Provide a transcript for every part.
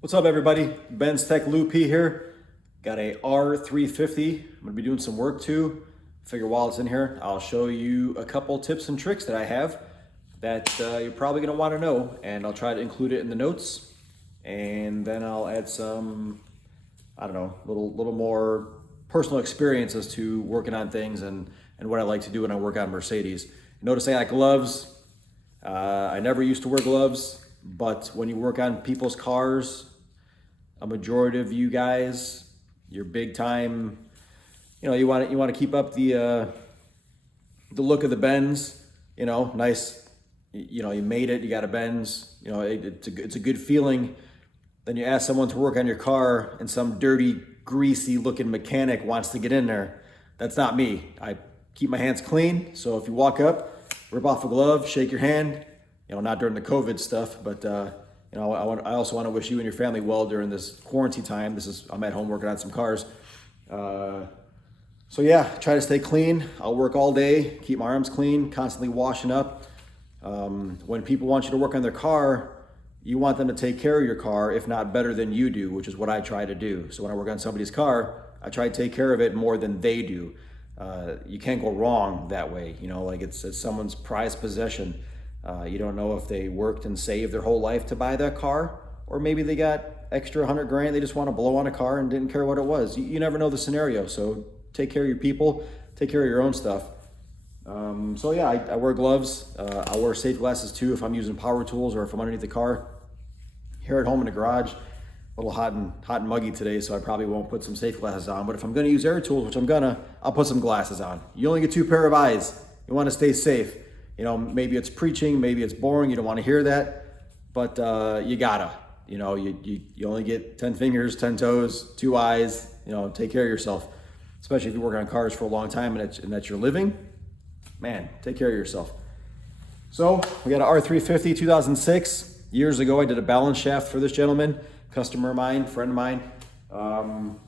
What's up, everybody? Benz Tech Lou P here. Got a R350. I'm gonna be doing some work too. Figure while it's in here, I'll show you a couple tips and tricks that I have that you're probably gonna wanna know, and I'll try to include it in the notes. And then I'll add some, I don't know, little more personal experiences to working on things and what I like to do when I work on Mercedes. Notice I got gloves. I never used to wear gloves, but when you work on people's cars, a majority of you guys, you're big time, you want to keep up the look of the Benz, nice, you made it, you got a Benz, it's a good feeling. Then you ask someone to work on your car and some dirty, greasy looking mechanic wants to get in there. That's not me. I keep my hands clean. So if you walk up, rip off a glove, shake your hand, not during the COVID stuff, but I also want to wish you and your family well during this quarantine time. I'm at home working on some cars. So yeah, try to stay clean. I'll work all day, keep my arms clean, constantly washing up. When people want you to work on their car, you want them to take care of your car, if not better than you do, which is what I try to do. So when I work on somebody's car, I try to take care of it more than they do. You can't go wrong that way. Like it's someone's prized possession. You don't know if they worked and saved their whole life to buy that car, or maybe they got extra 100 grand. They just want to blow on a car and didn't care what it was. You never know the scenario. So take care of your people, take care of your own stuff. So yeah, I wear gloves. I wear safety glasses too if I'm using power tools or if I'm underneath the car. Here at home in the garage, a little hot and muggy today, so I probably won't put some safety glasses on. But if I'm going to use air tools, which I'll put some glasses on. You only get two pair of eyes. You want to stay safe. Maybe it's preaching, maybe it's boring. You don't want to hear that, but you gotta. You only get 10 fingers, 10 toes, 2 eyes. Take care of yourself, especially if you work on cars for a long time and that's your living. Man, take care of yourself. So we got an R350 2006. Years ago, I did a balance shaft for this gentleman, customer of mine, friend of mine.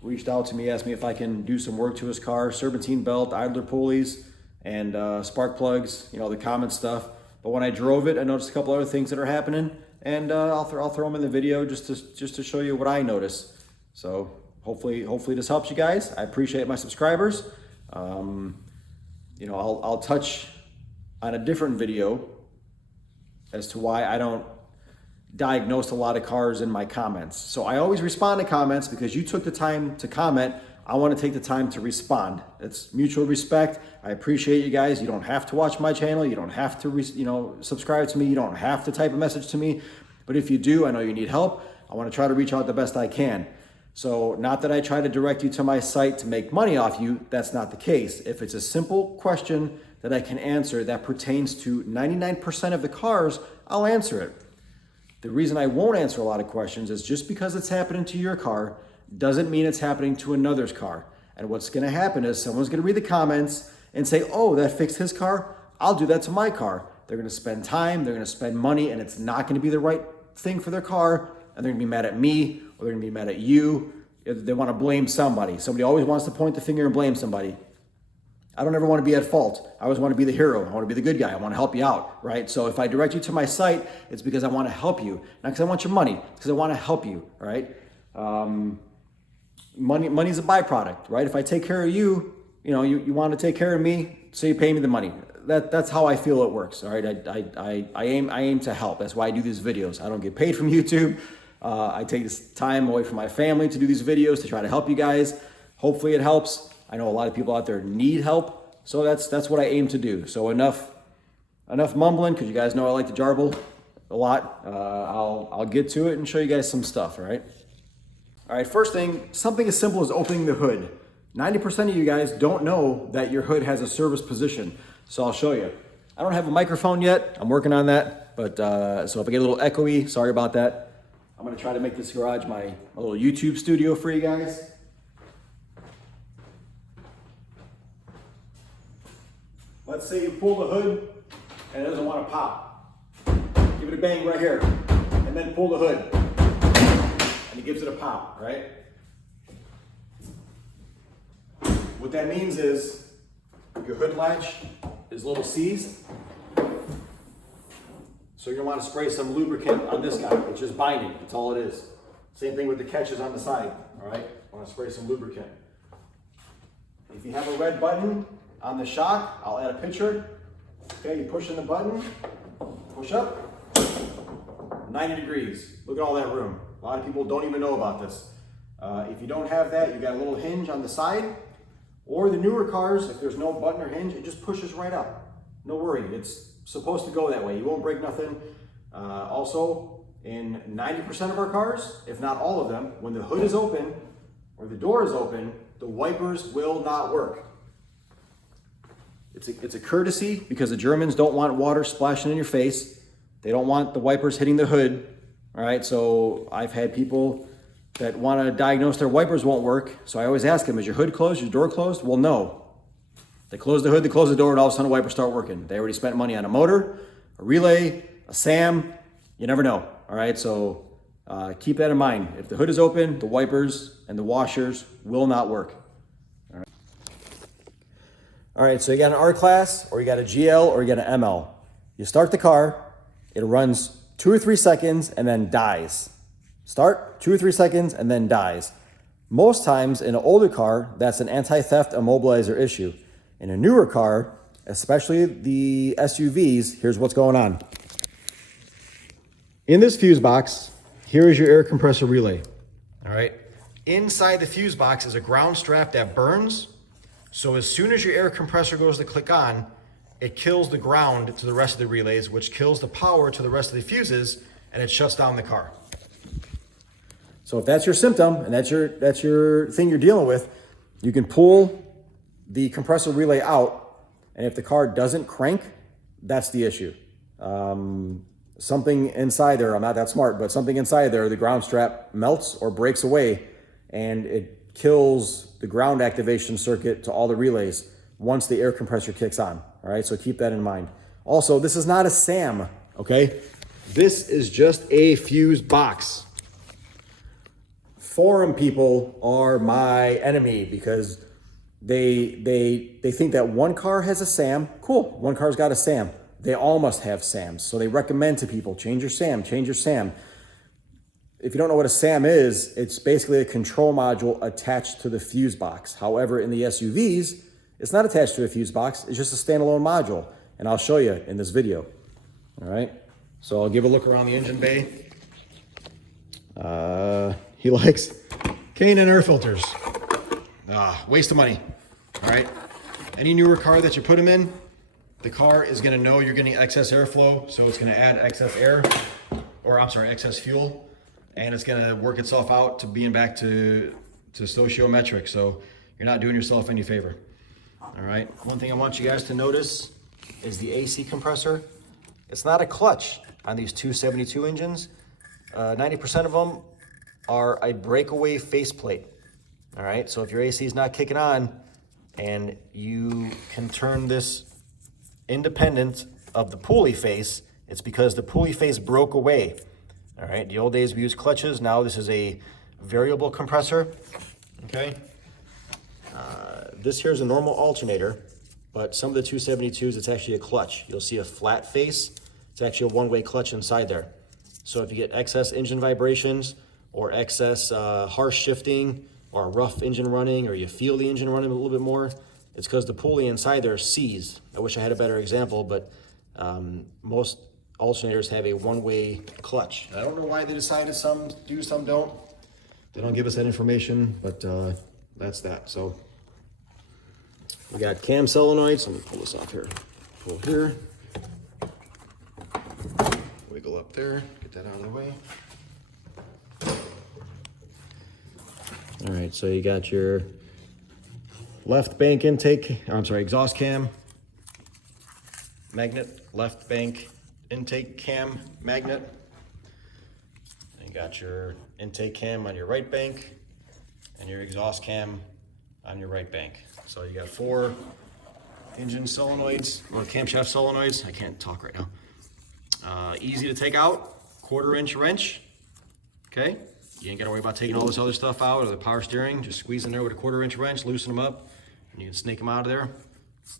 Reached out to me, asked me if I can do some work to his car, serpentine belt, idler pulleys, and spark plugs, the common stuff. But when I drove it, I noticed a couple other things that are happening, and I'll throw them in the video just to show you what I noticed. So hopefully this helps you guys. I appreciate my subscribers. I'll touch on a different video as to why I don't diagnose a lot of cars in my comments. So I always respond to comments because you took the time to comment. I want to take the time to respond. It's mutual respect. I appreciate you guys. You don't have to watch my channel. You don't have to, subscribe to me. You don't have to type a message to me. But if you do, I know you need help. I want to try to reach out the best I can. So not that I try to direct you to my site to make money off you. That's not the case. If it's a simple question that I can answer that pertains to 99% of the cars, I'll answer it. The reason I won't answer a lot of questions is just because it's happening to your car doesn't mean it's happening to another's car. And what's gonna happen is someone's gonna read the comments and say, oh, that fixed his car, I'll do that to my car. They're gonna spend time, they're gonna spend money, and it's not gonna be the right thing for their car, and they're gonna be mad at me, or they're gonna be mad at you. They wanna blame somebody. Somebody always wants to point the finger and blame somebody. I don't ever wanna be at fault. I always wanna be the hero. I wanna be the good guy. I wanna help you out, right? So if I direct you to my site, it's because I wanna help you. Not because I want your money, it's because I wanna help you, all right? Money's a byproduct, right? If I take care of you, you want to take care of me, so you pay me the money. That's how I feel it works, all right? I aim to help. That's why I do these videos. I don't get paid from YouTube. I take this time away from my family to do these videos to try to help you guys. Hopefully it helps. I know a lot of people out there need help, so that's what I aim to do. So enough mumbling, because you guys know I like to jarble a lot. I'll get to it and show you guys some stuff, all right? All right, first thing, something as simple as opening the hood. 90% of you guys don't know that your hood has a service position, so I'll show you. I don't have a microphone yet. I'm working on that, but so if I get a little echoey, sorry about that. I'm gonna try to make this garage my little YouTube studio for you guys. Let's say you pull the hood and it doesn't want to pop. Give it a bang right here, and then pull the hood. And it gives it a pop, right? What that means is your hood latch is a little seized. So you're gonna want to spray some lubricant on this guy. It's just binding, that's all it is. Same thing with the catches on the side, all right? Want to spray some lubricant. If you have a red button on the shock, I'll add a picture. Okay, you push in the button, push up, 90 degrees. Look at all that room. A lot of people don't even know about this. If you don't have that, you got a little hinge on the side, or the newer cars, if there's no button or hinge, it just pushes right up. No worry, it's supposed to go that way. You won't break nothing. Also, in 90% of our cars, if not all of them, when the hood is open or the door is open, the wipers will not work. It's a courtesy because the Germans don't want water splashing in your face. They don't want the wipers hitting the hood. All right, so I've had people that want to diagnose their wipers won't work. So I always ask them, is your hood closed, your door closed? Well, no. They close the hood, they close the door, and all of a sudden the wipers start working. They already spent money on a motor, a relay, a SAM. You never know. All right, so keep that in mind. If the hood is open, the wipers and the washers will not work. All right, so you got an R-Class, or you got a GL, or you got an ML. You start the car, it runs 2 or 3 seconds and then dies. Start, 2 or 3 seconds, and then dies. Most times in an older car, that's an anti-theft immobilizer issue. In a newer car, especially the SUVs, here's what's going on. In this fuse box, here is your air compressor relay. All right. Inside the fuse box is a ground strap that burns. So as soon as your air compressor goes to click on, it kills the ground to the rest of the relays, which kills the power to the rest of the fuses, and it shuts down the car. So if that's your symptom and that's your thing you're dealing with, you can pull the compressor relay out, and if the car doesn't crank, that's the issue. Something inside there, I'm not that smart, but something inside there, the ground strap melts or breaks away, and it kills the ground activation circuit to all the relays once the air compressor kicks on. All right, so keep that in mind. Also, this is not a SAM, okay? This is just a fuse box. Forum people are my enemy because they think that one car has a SAM. Cool, one car's got a SAM. They all must have SAMs. So they recommend to people, change your SAM, change your SAM. If you don't know what a SAM is, it's basically a control module attached to the fuse box. However, in the SUVs, it's not attached to a fuse box. It's just a standalone module. And I'll show you in this video. All right. So I'll give a look around the engine bay. He likes K&N air filters. Waste of money. All right. Any newer car that you put them in, the car is going to know you're getting excess airflow. So it's going to add excess air, or I'm sorry, excess fuel. And it's going to work itself out to being back to stoichiometric. So you're not doing yourself any favor. All right. One thing I want you guys to notice is the AC compressor. It's not a clutch on these 272 engines. 90% of them are a breakaway faceplate. All right. So if your AC is not kicking on and you can turn this independent of the pulley face, it's because the pulley face broke away. All right, the old days we used clutches. Now this is a variable compressor, okay? This here is a normal alternator, but some of the 272s, it's actually a clutch. You'll see a flat face. It's actually a one-way clutch inside there. So if you get excess engine vibrations or excess harsh shifting or a rough engine running, or you feel the engine running a little bit more, it's because the pulley inside there is seized. I wish I had a better example, but most alternators have a one-way clutch. I don't know why they decided some do, some don't. They don't give us that information, but that's that. So we got cam solenoids. Let me pull this off here. Pull here. Wiggle up there. Get that out of the way. All right, so you got your left bank intake, I'm sorry, exhaust cam magnet, left bank intake cam magnet. You got your intake cam on your right bank and your exhaust cam on your right bank. So you got 4 engine solenoids, or camshaft solenoids. I can't talk right now. Easy to take out, 1/4-inch wrench. Okay, you ain't gotta worry about taking all this other stuff out, or the power steering. Just squeeze in there with a 1/4-inch wrench, loosen them up, and you can snake them out of there.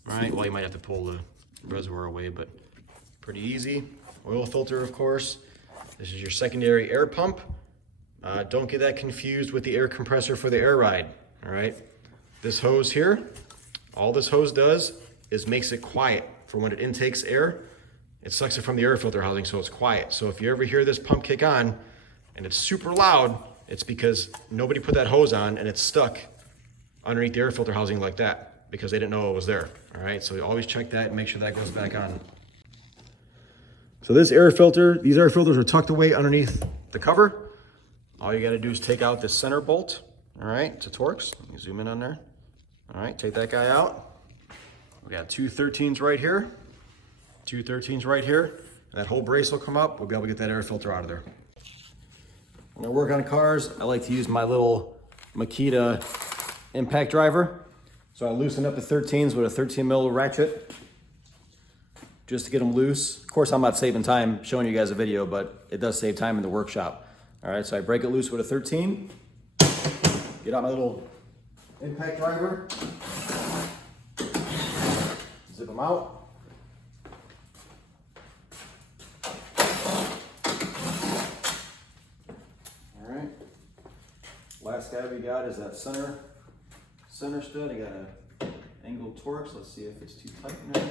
All right, well, you might have to pull the reservoir away, but pretty easy. oil filter, of course. This is your secondary air pump. Don't get that confused with the air compressor for the air ride, all right? This hose here, all this hose does is makes it quiet for when it intakes air. It sucks it from the air filter housing, so it's quiet. So if you ever hear this pump kick on and it's super loud, it's because nobody put that hose on and it's stuck underneath the air filter housing like that because they didn't know it was there, all right? So always check that and make sure that goes back on. So this air filter, these air filters are tucked away underneath the cover. All you gotta do is take out this center bolt, all right, to Torx. Let me zoom in on there. All right, take that guy out. We got two 13s right here, two 13s right here, and that whole brace will come up. We'll be able to get that air filter out of there. When I work on cars, I like to use my little Makita impact driver. So I loosen up the 13s with a 13 mil ratchet just to get them loose. Of course, I'm not saving time showing you guys a video, but it does save time in the workshop. All right, so I break it loose with a 13, get out my little impact driver, zip them out. All right, last guy we got is that center stud. I got a angled Torx. Let's see if it's too tight now.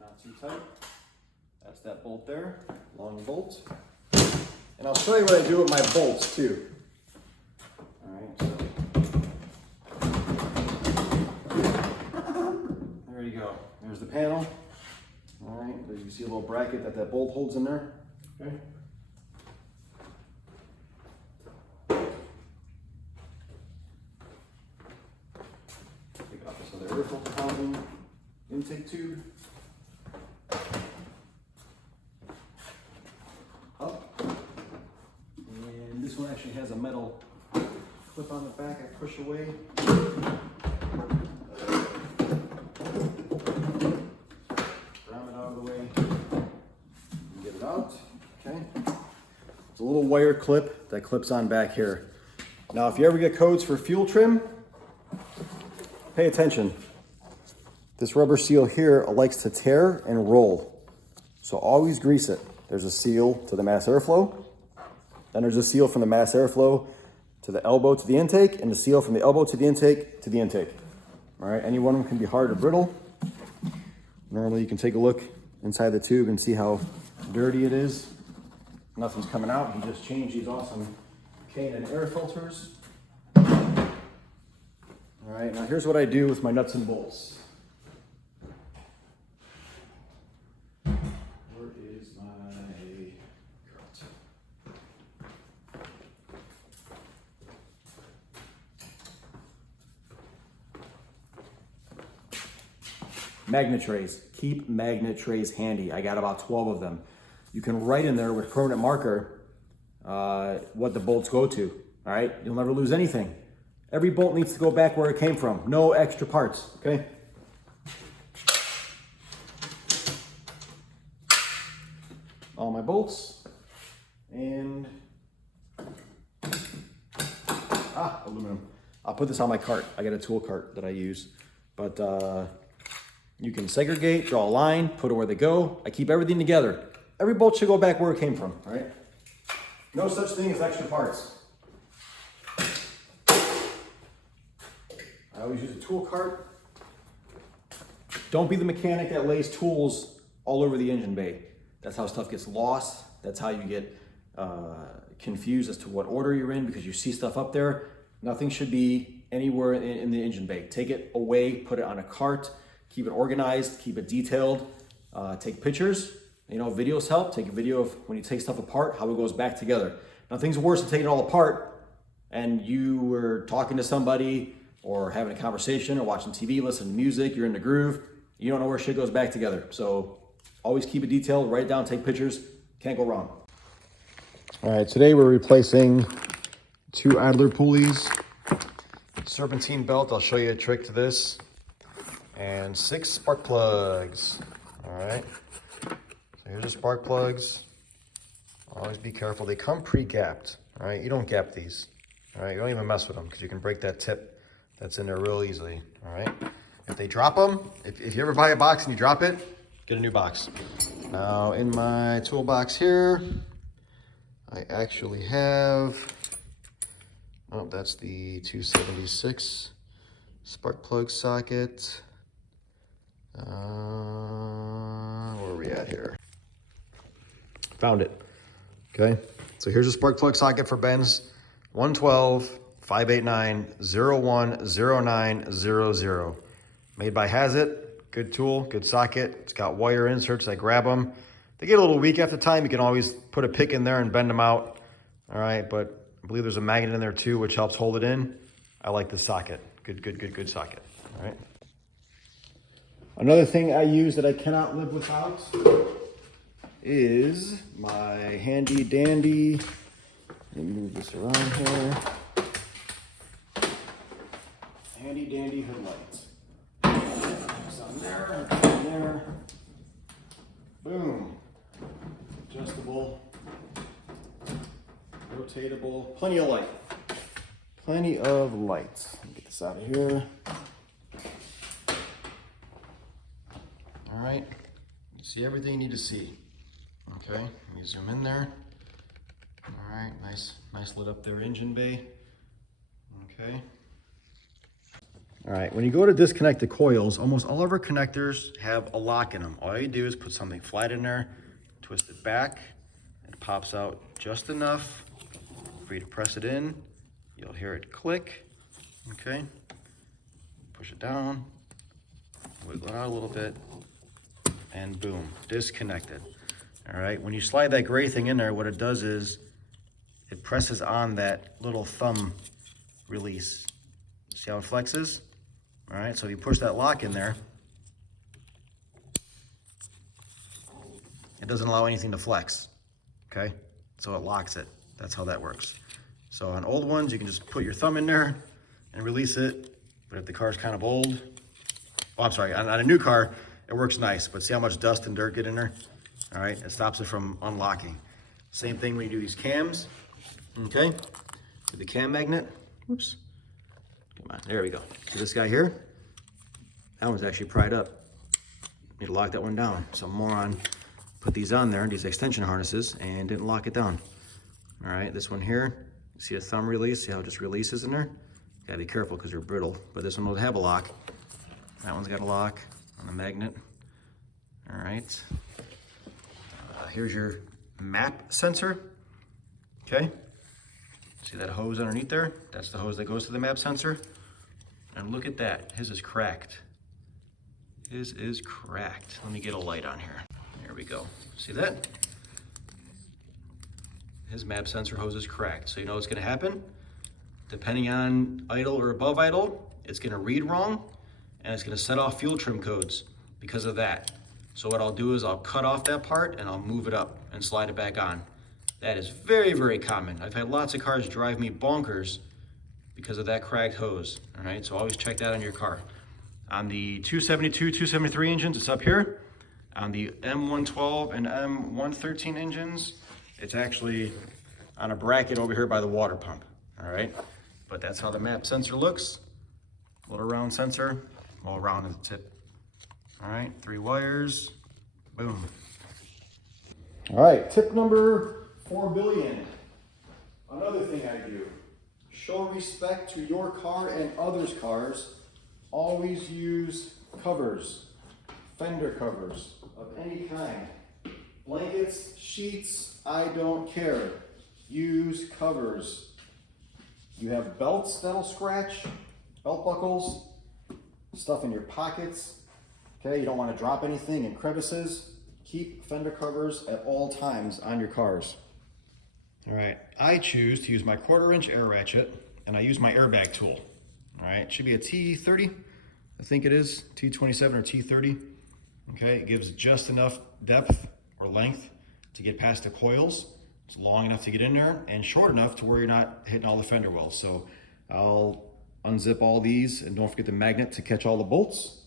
Not too tight. That's that bolt there, long bolt. And I'll show you what I do with my bolts too. All right, so there you go. There's the panel. All right, there you see a little bracket that bolt holds in there. Okay. Take off this other air filter housing, intake tube. Up. And this one actually has a metal clip on the back I push away. Ram it out of the way. And get it out. Okay. It's a little wire clip that clips on back here. Now, if you ever get codes for fuel trim, pay attention. This rubber seal here likes to tear and roll. So always grease it. There's a seal to the mass airflow. Then there's a seal from the mass airflow to the elbow to the intake, and the seal from the elbow to the intake to the intake. All right, any one of them can be hard or brittle. Normally you can take a look inside the tube and see how dirty it is. Nothing's coming out. You just change these awesome K&N air filters. All right, now here's what I do with my nuts and bolts. Where is my cart? Magnet trays. Keep magnet trays handy. I got about 12 of them. You can write in there with permanent marker what the bolts go to. All right, you'll never lose anything. Every bolt needs to go back where it came from. No extra parts, okay? All my bolts. And, aluminum. I'll put this on my cart. I got a tool cart that I use. But you can segregate, draw a line, put it where they go. I keep everything together. Every bolt should go back where it came from, all right? No such thing as extra parts. I always use a tool cart. Don't be the mechanic that lays tools all over the engine bay. That's how stuff gets lost. That's how you get confused as to what order you're in because you see stuff up there. Nothing should be anywhere in the engine bay. Take it away, put it on a cart, keep it organized, keep it detailed, take pictures. You know, videos help. Take a video of when you take stuff apart, how it goes back together. Nothing's worse than taking it all apart and you were talking to somebody or having a conversation or watching TV, listening to music, you're in the groove, you don't know where shit goes back together. So always keep it detailed, write it down, take pictures, can't go wrong. All right, today we're replacing 2 idler pulleys, serpentine belt, I'll show you a trick to this, and 6 spark plugs. All right, so here's the spark plugs. Always be careful, they come pre-gapped, all right? You don't gap these, all right? You don't even mess with them because you can break that tip that's in there real easily, all right? If they drop them, if you ever buy a box and you drop it, get a new box. Now in my toolbox here, I actually have, oh, that's the 276 spark plug socket. Where are we at here? Found it. Okay, so here's a spark plug socket for Benz 112-589-010900. Made by Hazit. Good tool, good socket. It's got wire inserts that grab them. They get a little weak after time. You can always put a pick in there and bend them out. All right, but I believe there's a magnet in there too, which helps hold it in. I like this socket. Good socket. All right. Another thing I use that I cannot live without is my handy dandy, let me move this around here, handy dandy headlights. It's on there, it's on there, boom, adjustable, rotatable, plenty of light. Plenty of lights. Let me get this out of here. All right, you see everything you need to see. Okay, let me zoom in there. All right, nice lit up there engine bay. Okay. All right, when you go to disconnect the coils, almost all of our connectors have a lock in them. All you do is put something flat in there, twist it back, it pops out just enough for you to press it in. You'll hear it click, okay? Push it down, wiggle it out a little bit, and boom, disconnected. All right, when you slide that gray thing in there, what it does is it presses on that little thumb release. See how it flexes? All right, so if you push that lock in there, it doesn't allow anything to flex, okay? So it locks it. That's how that works. So on old ones, you can just put your thumb in there and release it. But if the car's kind of old, oh, I'm sorry, on a new car, it works nice, but see how much dust and dirt get in there? All right, it stops it from unlocking. Same thing when you do these cams, okay? With the cam magnet, whoops. Come on, there we go. See this guy here? That one's actually pried up. Need to lock that one down. Some moron put these on there, these extension harnesses, and didn't lock it down. All right, this one here, see a thumb release? See how it just releases in there? Gotta be careful because they're brittle, but this one will have a lock. That one's got a lock on the magnet. All right. Here's your map sensor, okay? See that hose underneath there? That's the hose that goes to the map sensor. And look at that, his is cracked. His is cracked. Let me get a light on here. There we go, see that? His map sensor hose is cracked. So you know what's gonna happen? Depending on idle or above idle, it's gonna read wrong and it's gonna set off fuel trim codes because of that. So what I'll do is I'll cut off that part and I'll move it up and slide it back on. That is very common. I've had lots of cars drive me bonkers because of that cracked hose, all right? So always check that on your car. On the 272, 273 engines, it's up here. On the M112 and M113 engines, it's actually on a bracket over here by the water pump, all right? But that's how the map sensor looks. Little round sensor, well, round is the tip. All right, 3 wires, boom. All right, tip number 4 billion. Another thing I do, show respect to your car and others' cars. Always use covers, fender covers of any kind. Blankets, sheets, I don't care. Use covers. You have belts that'll scratch, belt buckles, stuff in your pockets. Okay, you don't want to drop anything in crevices. Keep fender covers at all times on your cars. All right, I choose to use my 1/4 inch air ratchet and I use my airbag tool. All right, it should be a T30, I think it is, T27 or T30. Okay, it gives just enough depth or length to get past the coils. It's long enough to get in there and short enough to where you're not hitting all the fender wells. So I'll unzip all these and don't forget the magnet to catch all the bolts.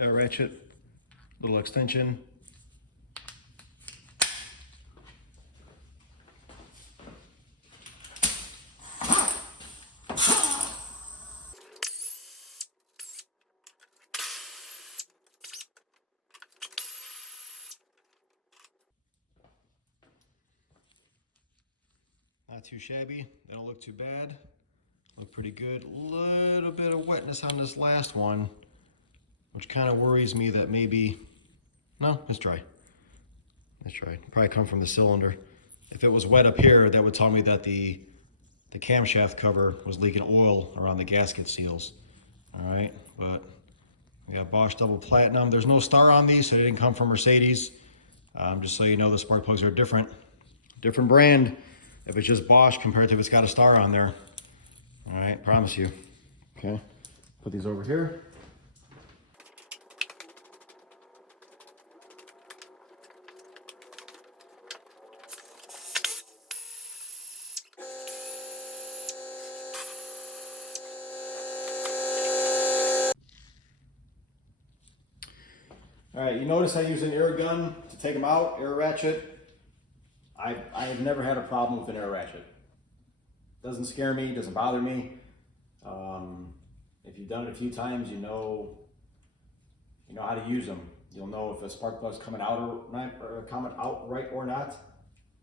air ratchet, little extension. Not too shabby, they don't look too bad. Look pretty good. Little bit of wetness on this last one, which kind of worries me that maybe, no, it's dry. It's dry. Probably come from the cylinder. If it was wet up here, that would tell me that the camshaft cover was leaking oil around the gasket seals. All right, but we got Bosch double platinum. There's no star on these, so they didn't come from Mercedes. Just so you know, the spark plugs are different brand. If it's just Bosch compared to if it's got a star on there. All right, promise you. Okay, put these over here. All right, you notice I use an air gun to take them out, air ratchet. I have never had a problem with an air ratchet. Doesn't scare me, doesn't bother me. If you've done it a few times, you know how to use them. You'll know if a spark plug's coming out or coming out right or not.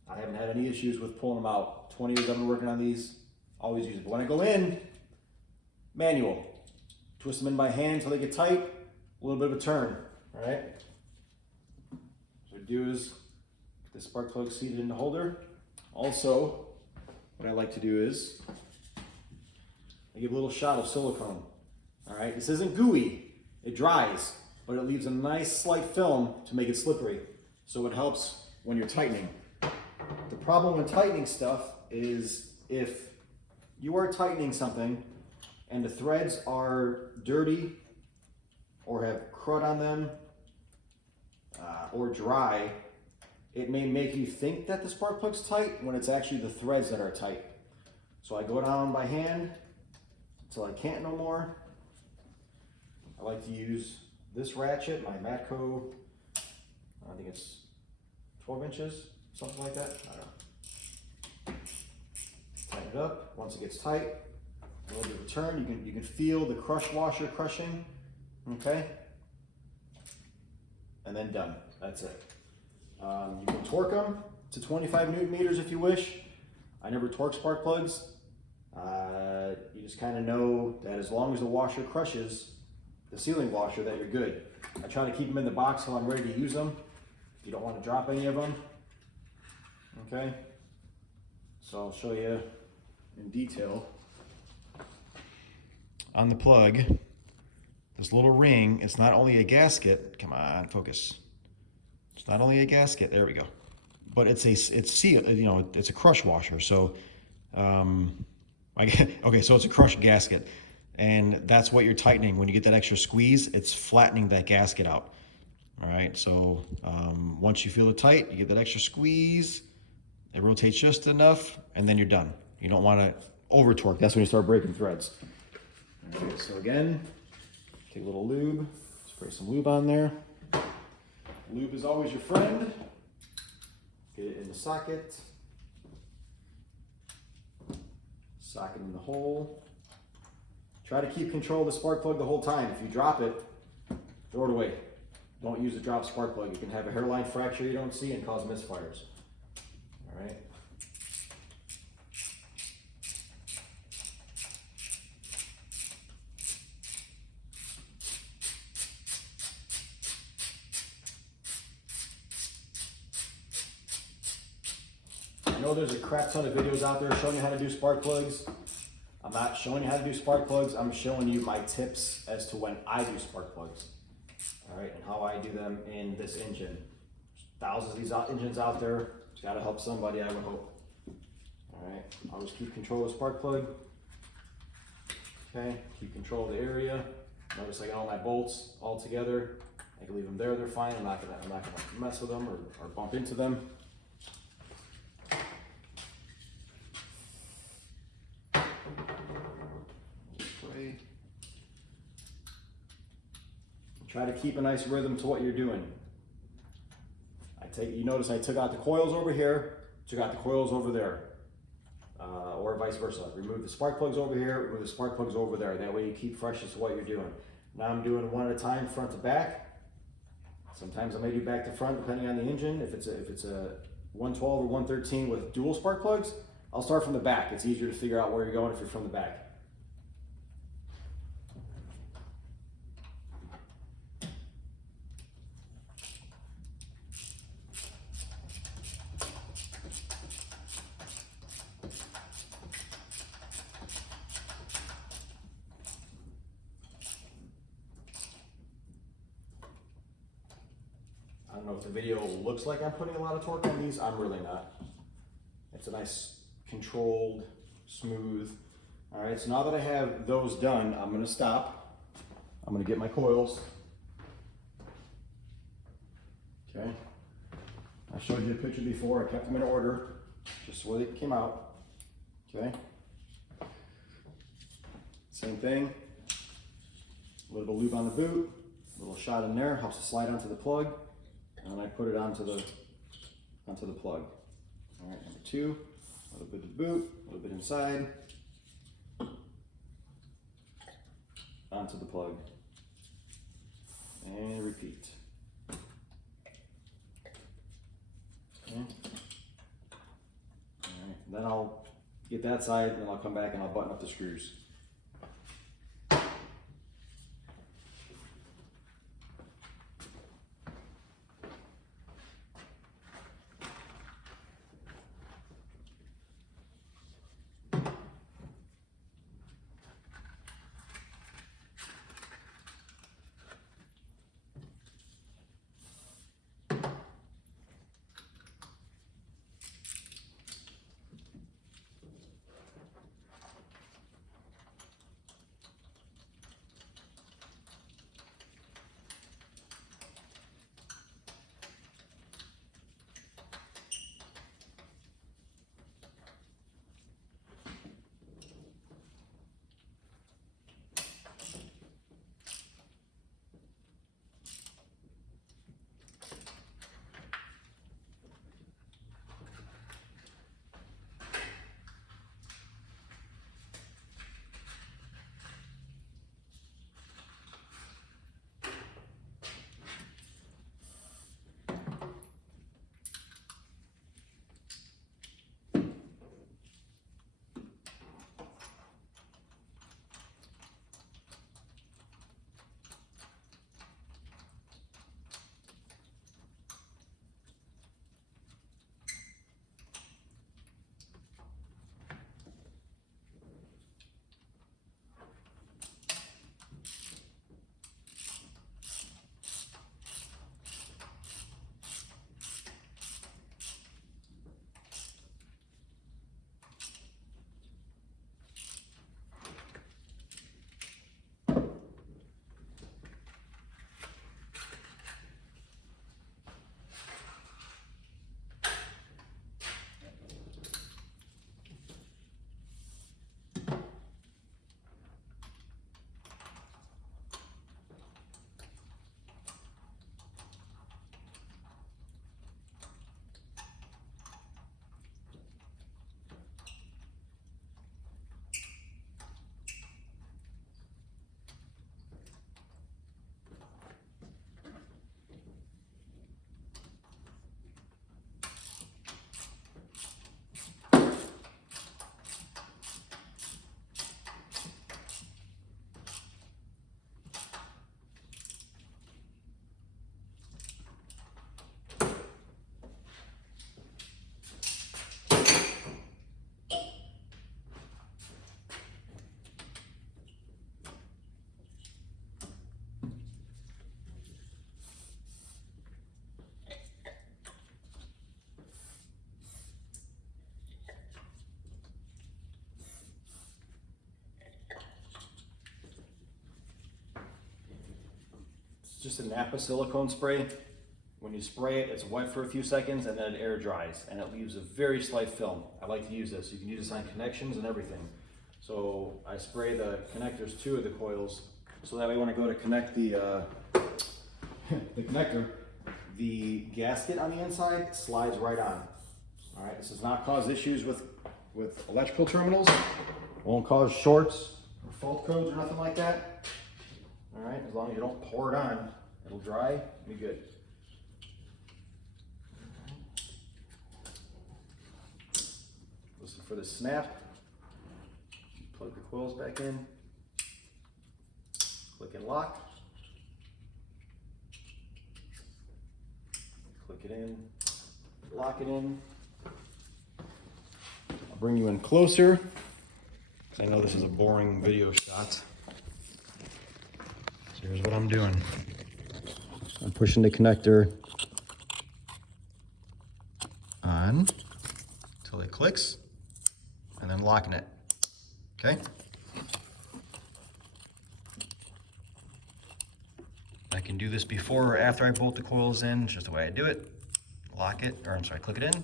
I haven't had any issues with pulling them out. 20 years I've been working on these, always use it. But when I go in, manual. Twist them in by hand until they get tight, a little bit of a turn, all right? So what I do is get the spark plug seated in the holder. Also, what I like to do is I give a little shot of silicone. All right, this isn't gooey, it dries, but it leaves a nice slight film to make it slippery. So it helps when you're tightening. The problem with tightening stuff is if you are tightening something and the threads are dirty or have crud on them or dry, it may make you think that the spark plug's tight when it's actually the threads that are tight. So I go down by hand until I can't no more. I like to use this ratchet, my Matco, I think it's 12 inches, something like that, I don't know. Tighten it up. Once it gets tight, a little bit of a turn, you can feel the crush washer crushing, okay? And then done, that's it. You can torque them to 25 Newton meters if you wish. I never torque spark plugs. You just kind of know that as long as the washer crushes, the sealing washer, that you're good. I try to keep them in the box till I'm ready to use them. If you don't want to drop any of them, okay? So I'll show you in detail. On the plug, this little ring, it's not only a gasket, come on, focus. It's not only a gasket, there we go, but it's seal, you know, it's a crush washer. So, okay, so it's a crush gasket, and that's what you're tightening. When you get that extra squeeze, it's flattening that gasket out. All right, so once you feel it tight, you get that extra squeeze, it rotates just enough, and then you're done. You don't want to over torque. That's when you start breaking threads. All right, so again, take a little lube, spray some lube on there. Lube is always your friend. Get it in the socket. Socket in the hole. Try to keep control of the spark plug the whole time. If you drop it, throw it away. Don't use a drop spark plug. You can have a hairline fracture you don't see and cause misfires. All right. I know there's a crap ton of videos out there showing you how to do spark plugs. I'm not showing you how to do spark plugs. I'm showing you my tips as to when I do spark plugs. All right, and how I do them in this engine. Thousands of these engines out there. It's got to help somebody, I would hope. All right, I'll just keep control of the spark plug. Okay, keep control of the area. Notice I got all my bolts all together. I can leave them there, they're fine. I'm not gonna mess with them or bump into them. Try to keep a nice rhythm to what you're doing. You notice I took out the coils over here, took out the coils over there, or vice versa. Remove the spark plugs over here, remove the spark plugs over there. That way you keep fresh as to what you're doing. Now I'm doing one at a time, front to back. Sometimes I may do back to front depending on the engine. If it's a 112 or 113 with dual spark plugs, I'll start from the back. It's easier to figure out where you're going if you're from the back. I don't know if the video looks like I'm putting a lot of torque on these. I'm really not. It's a nice, controlled, smooth. All right, so now that I have those done, I'm gonna stop. I'm gonna get my coils. Okay. I showed you a picture before. I kept them in order, just so they came out. Okay. Same thing. A little bit of lube on the boot, a little shot in there, helps to slide onto the plug. And then I put it onto the plug. All right, number two, a little bit of boot, a little bit inside, onto the plug, and repeat. Okay. All right, then I'll get that side, and then I'll come back and I'll button up the screws. Just a Napa silicone spray. When you spray it, it's wet for a few seconds and then it air dries and it leaves a very slight film. I like to use this. You can use this on connections and everything. So I spray the connectors to the coils so that way when I go to connect the the connector, the gasket on the inside slides right on. All right, this does not cause issues with electrical terminals. Won't cause shorts or fault codes or nothing like that. All right, as long as you don't pour it on, it'll dry, be good. Listen for the snap. Plug the coils back in. Click and lock. Click it in, lock it in. I'll bring you in closer, because I know this is a boring video shot. So here's what I'm doing. I'm pushing the connector on until it clicks, and then locking it, okay? I can do this before or after I bolt the coils in. It's just the way I do it. Lock it, or I'm sorry, click it in,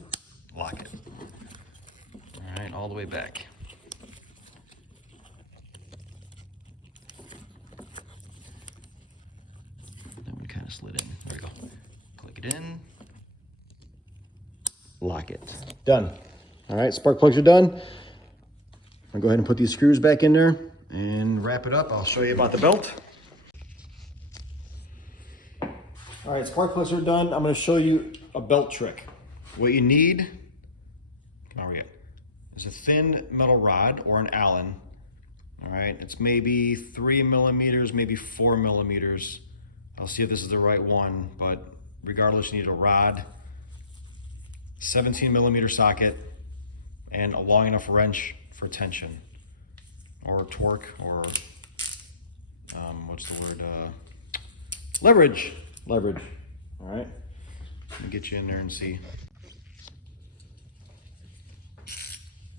lock it. All right, all the way back. That one kind of slid in. There we go. Click it in, lock it. Done. All right, spark plugs are done. I'll go ahead and put these screws back in there and wrap it up. I'll show you about the belt. All right, spark plugs are done. I'm gonna show you a belt trick. What you need, where are we at? Is a thin metal rod or an Allen. All right, it's maybe 3 millimeters, maybe 4 millimeters. I'll see if this is the right one, but regardless, you need a rod, 17 millimeter socket, and a long enough wrench for tension or torque or what's the word? Leverage. Leverage. All right, let me get you in there and see.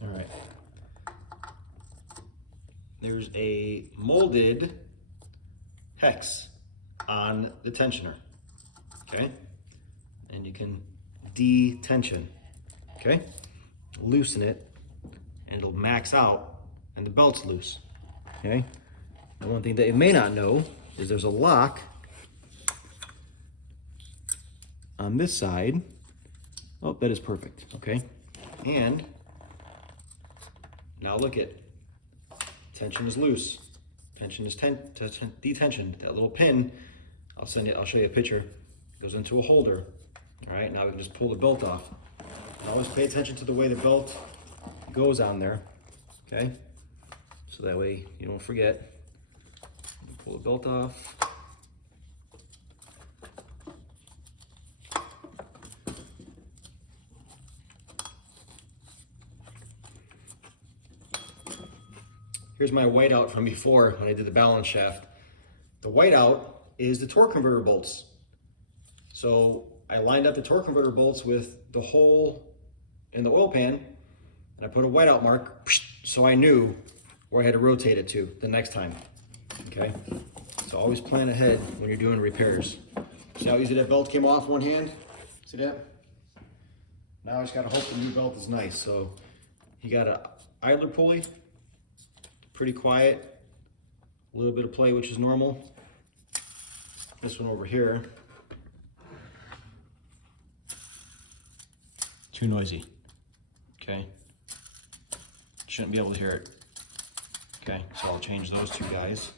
All right, there's a molded hex on the tensioner, okay? And you can detension, okay? Loosen it and it'll max out and the belt's loose, okay? And one thing that you may not know is there's a lock on this side. Oh, that is perfect, okay? And now look at, tension is loose. Tension is detensioned. That little pin, I'll show you a picture, goes into a holder. All right, now we can just pull the belt off. And always pay attention to the way the belt goes on there, okay? So that way you don't forget. Pull the belt off. Here's my whiteout from before when I did the balance shaft. The whiteout is the torque converter bolts. So I lined up the torque converter bolts with the hole in the oil pan, and I put a whiteout mark so I knew where I had to rotate it to the next time, okay? So always plan ahead when you're doing repairs. See how easy that belt came off one hand? See that? Now I just gotta hope the new belt is nice. So you got a idler pulley, pretty quiet, a little bit of play, which is normal. This one over here, too noisy, okay? Shouldn't be able to hear it, okay? So I'll change those two guys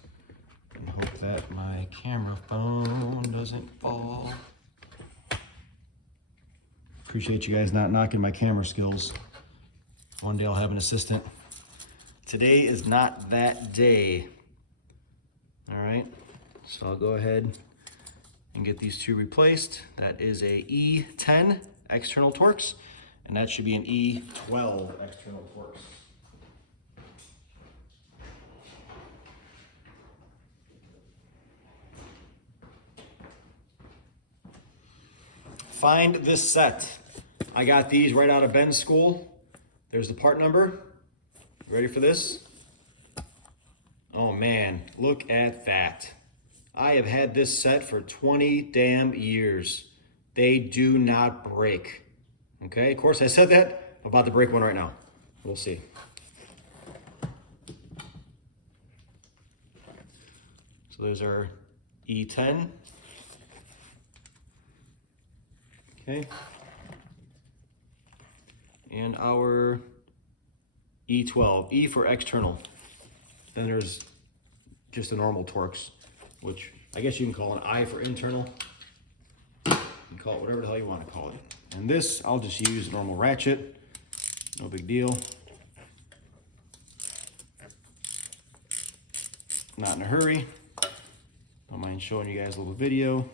and hope that my camera phone doesn't fall. Appreciate you guys not knocking my camera skills. One day I'll have an assistant. Today is not that day. All right, so I'll go ahead and get these two replaced. That is a E10 external Torx, and that should be an E12 external Torx. Find this set. I got these right out of Benz school. There's the part number. Ready for this? Oh man, look at that. I have had this set for 20 damn years. They do not break. Okay, of course I said that. I'm about to break one right now. We'll see. So there's our E10. Okay. And our E12, E for external. Then there's just the normal Torx, which I guess you can call an I for internal. You can call it whatever the hell you want to call it. And this, I'll just use a normal ratchet. No big deal. Not in a hurry. Don't mind showing you guys a little video.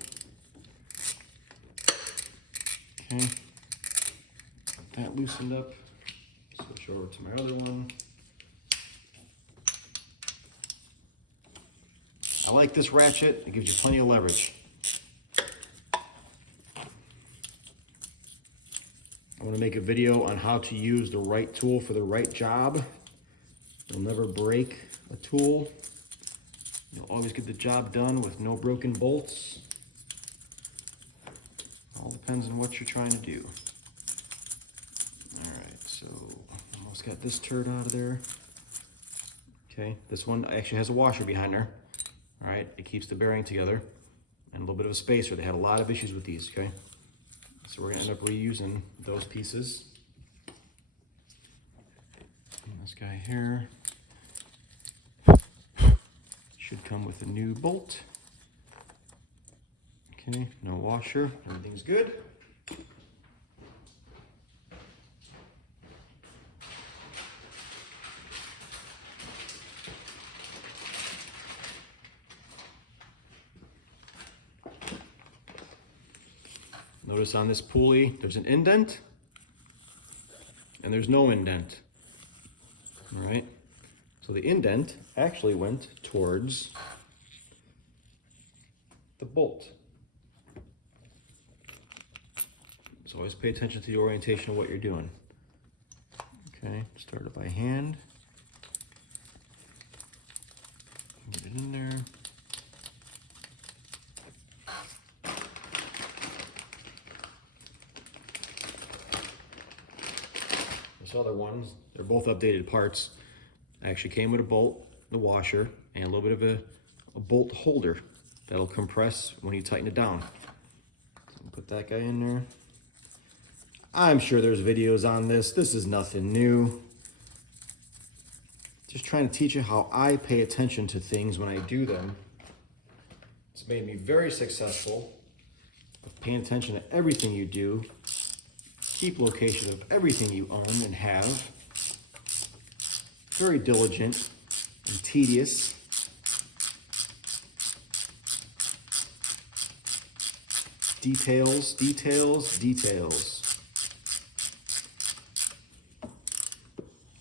Okay. Got that loosened up. Switch over to my other one. I like this ratchet. It gives you plenty of leverage. I want to make a video on how to use the right tool for the right job. You'll never break a tool. You'll always get the job done with no broken bolts. All depends on what you're trying to do. All right, so almost got this turd out of there. Okay, this one actually has a washer behind there. All right, it keeps the bearing together and a little bit of a spacer. They had a lot of issues with these, okay? So we're gonna end up reusing those pieces. And this guy here should come with a new bolt. Okay, no washer, everything's good. Notice on this pulley, there's an indent and there's no indent. All right, so the indent actually went towards the bolt. So always pay attention to the orientation of what you're doing. Okay, start it by hand. Get it in there. This other ones, they're both updated parts. I actually came with a bolt, the washer, and a little bit of a bolt holder that'll compress when you tighten it down. So put that guy in there. I'm sure there's videos on this. This is nothing new. Just trying to teach you how I pay attention to things when I do them. It's made me very successful with paying attention to everything you do. Keep location of everything you own and have. Very diligent and tedious. Details, details, details.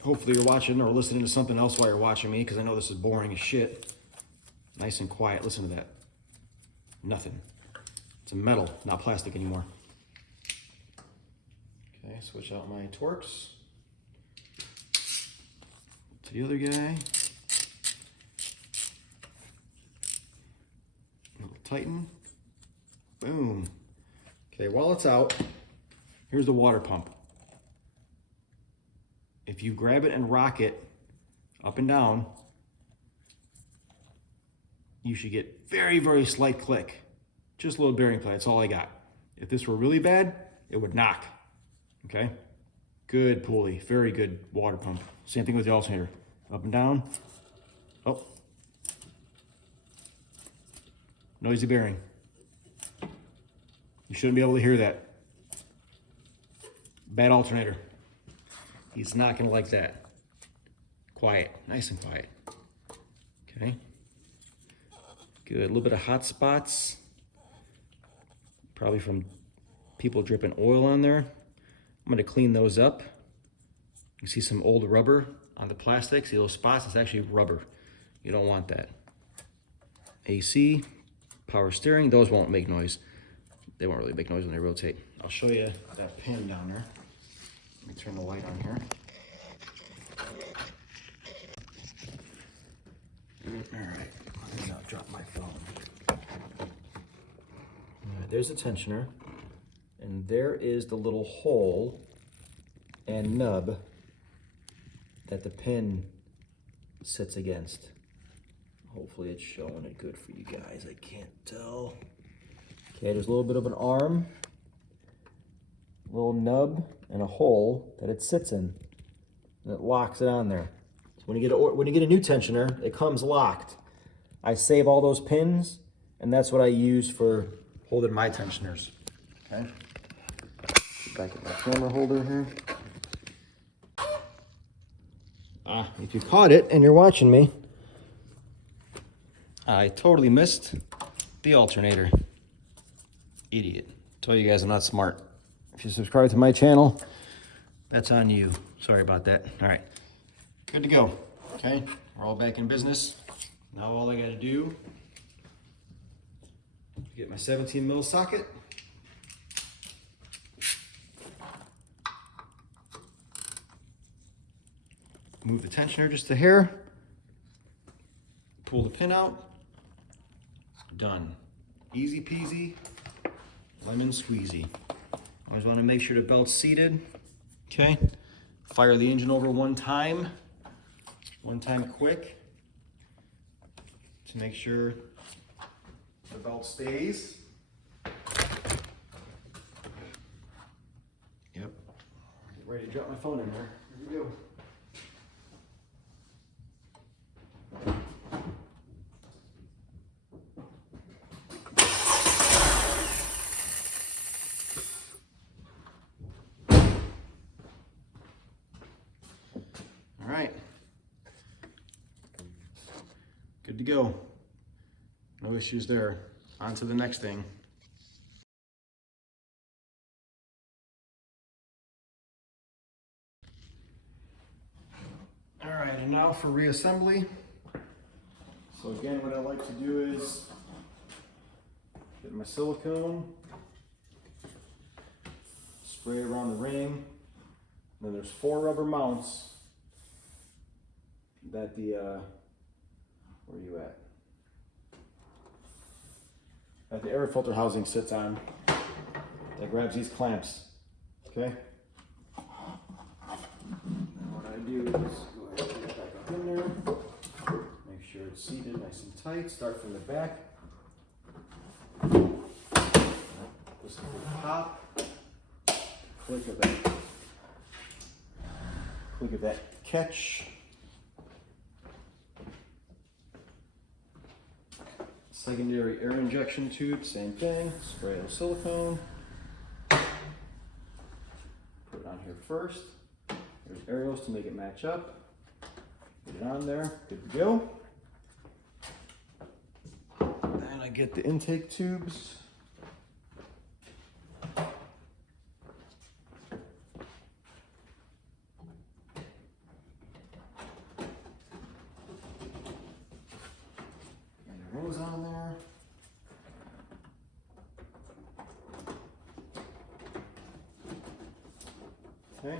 Hopefully you're watching or listening to something else while you're watching me, because I know this is boring as shit. Nice and quiet, listen to that. Nothing. It's a metal, not plastic anymore. Okay, switch out my Torx. To the other guy. A little tighten. Boom. Okay, while it's out, here's the water pump. If you grab it and rock it up and down, you should get very, very slight click. Just a little bearing play, that's all I got. If this were really bad, it would knock. Okay? Good pulley, very good water pump. Same thing with the alternator. Up and down. Oh. Noisy bearing. You shouldn't be able to hear that. Bad alternator. He's not gonna like that. Quiet, nice and quiet. Okay. Good, a little bit of hot spots. Probably from people dripping oil on there. I'm gonna clean those up. You see some old rubber on the plastic. See those spots? It's actually rubber. You don't want that. AC, power steering, those won't make noise. They won't really make noise when they rotate. I'll show you that pin down there. Let me turn the light on here. All right, let me not drop my phone. All right, there's the tensioner, and there is the little hole and nub that the pin sits against. Hopefully it's showing it good for you guys. I can't tell. Okay, there's a little bit of an arm little nub and a hole that it sits in, and it locks it on there. So when you get a new tensioner, it comes locked. I save all those pins, and that's what I use for holding my tensioners. Okay. Back at my camera holder here. If you caught it and you're watching me, I totally missed the alternator. Idiot. Told you guys I'm not smart. If you subscribe to my channel, that's on you. Sorry about that. All right. Good to go. Okay. We're all back in business. Now all I got to do is get my 17 mil socket. Move the tensioner just a hair. Pull the pin out. Done. Easy peasy, lemon squeezy. Always want to make sure the belt's seated. Okay. Fire the engine over one time quick to make sure the belt stays. Yep. Get ready to drop my phone in there. Here we go. All right. Good to go. No issues there. On to the next thing. All right, and now for reassembly. So again, what I like to do is get my silicone, spray around the ring. Then there's 4 rubber mounts that where are you at? That the air filter housing sits on. That grabs these clamps. Okay? Now what I do is go ahead and get it back up in there. Make sure it's seated nice and tight. Start from the back. Just from the top. Click of that catch. Secondary air injection tube, same thing. Spray the silicone. Put it on here first. There's arrows to make it match up. Get it on there, good to go. Then I get the intake tubes. On there. Okay.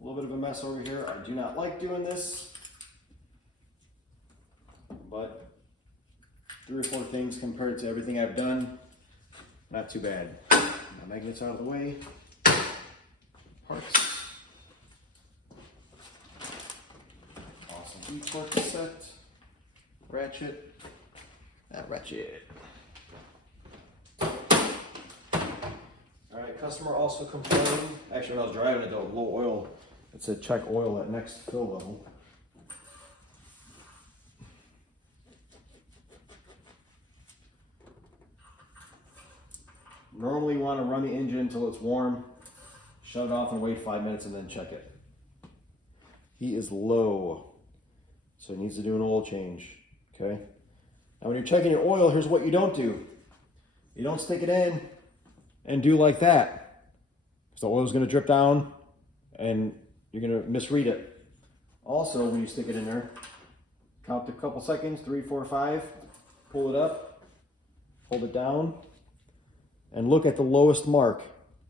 A little bit of a mess over here. I do not like doing this, but 3 or 4 things compared to everything I've done, not too bad. My magnets out of the way. Parts. Torque set, ratchet, that ratchet. All right, customer also complained, actually when I was driving it, low oil, it said check oil at next fill level. Normally you want to run the engine until it's warm, shut it off and wait 5 minutes and then check it. He is low. So it needs to do an oil change, okay? Now when you're checking your oil, here's what you don't do. You don't stick it in and do like that. Because the oil's gonna drip down and you're gonna misread it. Also, when you stick it in there, count a couple seconds, 3, 4, 5, pull it up, hold it down, and look at the lowest mark,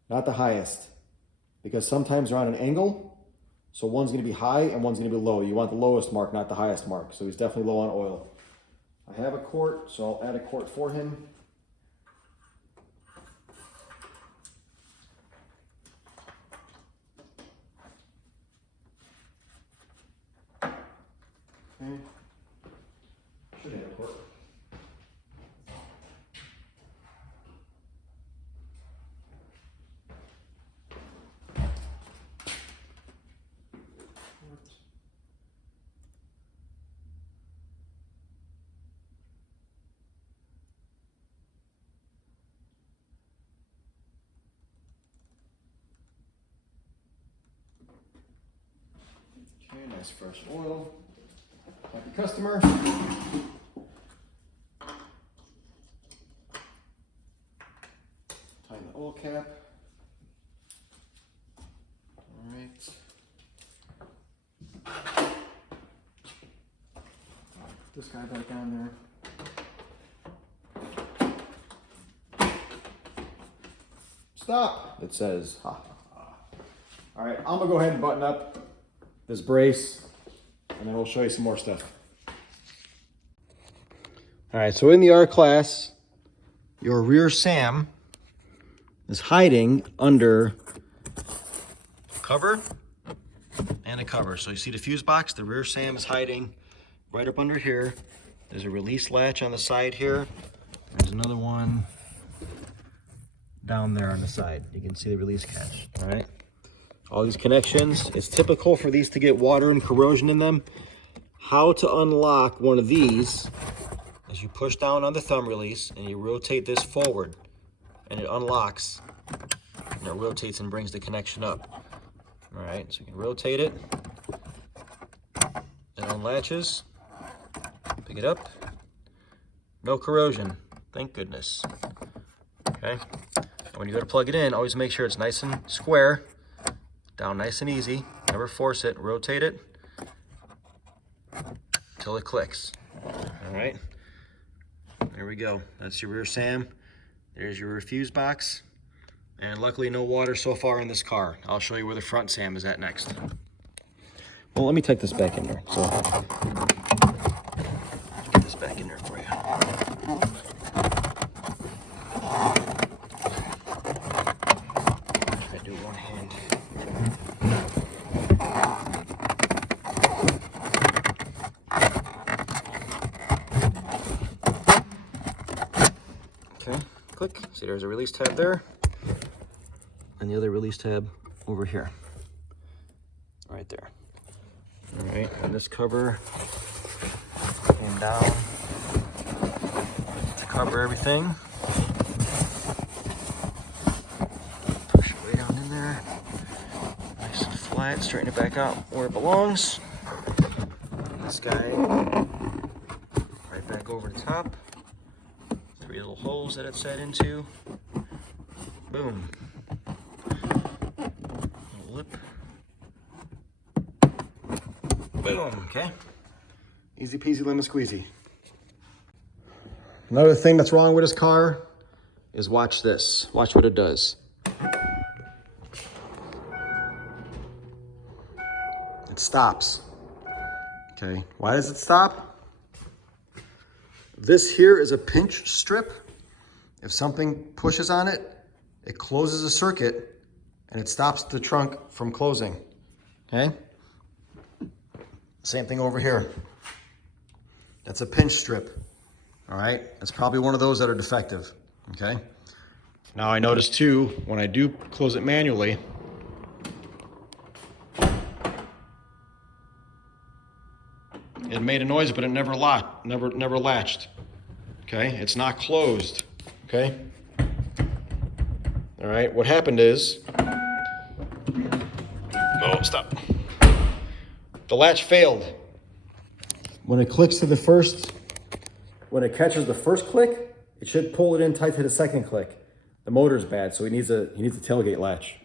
not the highest. Because sometimes they're on an angle, so one's going to be high and one's going to be low. You want the lowest mark, not the highest mark. So he's definitely low on oil. I have a quart, so I'll add a quart for him. Okay. Should have a quart. Nice fresh oil. Happy customer. Tighten the oil cap. All right. This guy back down there. Stop, it says. Ha, ha, ha. All right, I'm gonna go ahead and button up this brace and then we'll show you some more stuff. All right, so in the R-Class, your rear SAM is hiding under cover and a cover. So you see the fuse box, the rear SAM is hiding right up under here. There's a release latch on the side here. There's another one down there on the side. You can see the release catch, all right? All these connections, it's typical for these to get water and corrosion in them. How to unlock one of these is you push down on the thumb release and you rotate this forward and it unlocks and it rotates and brings the connection up. All right, so you can rotate it. It unlatches, pick it up. No corrosion, thank goodness. Okay, and when you go to plug it in, always make sure it's nice and square, down nice and easy. Never force it, rotate it till it clicks. All right, there we go. That's your rear SAM. There's your rear fuse box. And luckily no water so far in this car. I'll show you where the front SAM is at next. Well, let me take this back in there. So, get this back in there for you. Try to do one hand. Okay, click. See, there's a release tab there. And the other release tab over here. Right there. All right, and this cover came down to cover everything. Push it way down in there. Nice and flat, straighten it back out where it belongs. And this guy, right back over the top. 3 little holes that it's set into. Boom. Little lip. Boom, okay. Easy peasy lemon squeezy. Another thing that's wrong with this car is watch this. Watch what it does. It stops. Okay, why does it stop? This here is a pinch strip. If something pushes on it, it closes a circuit and it stops the trunk from closing, okay? Same thing over here. That's a pinch strip, all right? That's probably one of those that are defective, okay? Now I notice too, when I do close it manually, it made a noise, but it never locked, never latched, okay? It's not closed, okay? All right, what happened is, oh, stop. The latch failed. When it clicks to the first, when it catches the first click, it should pull it in tight to the second click. The motor's bad, so he needs a tailgate latch.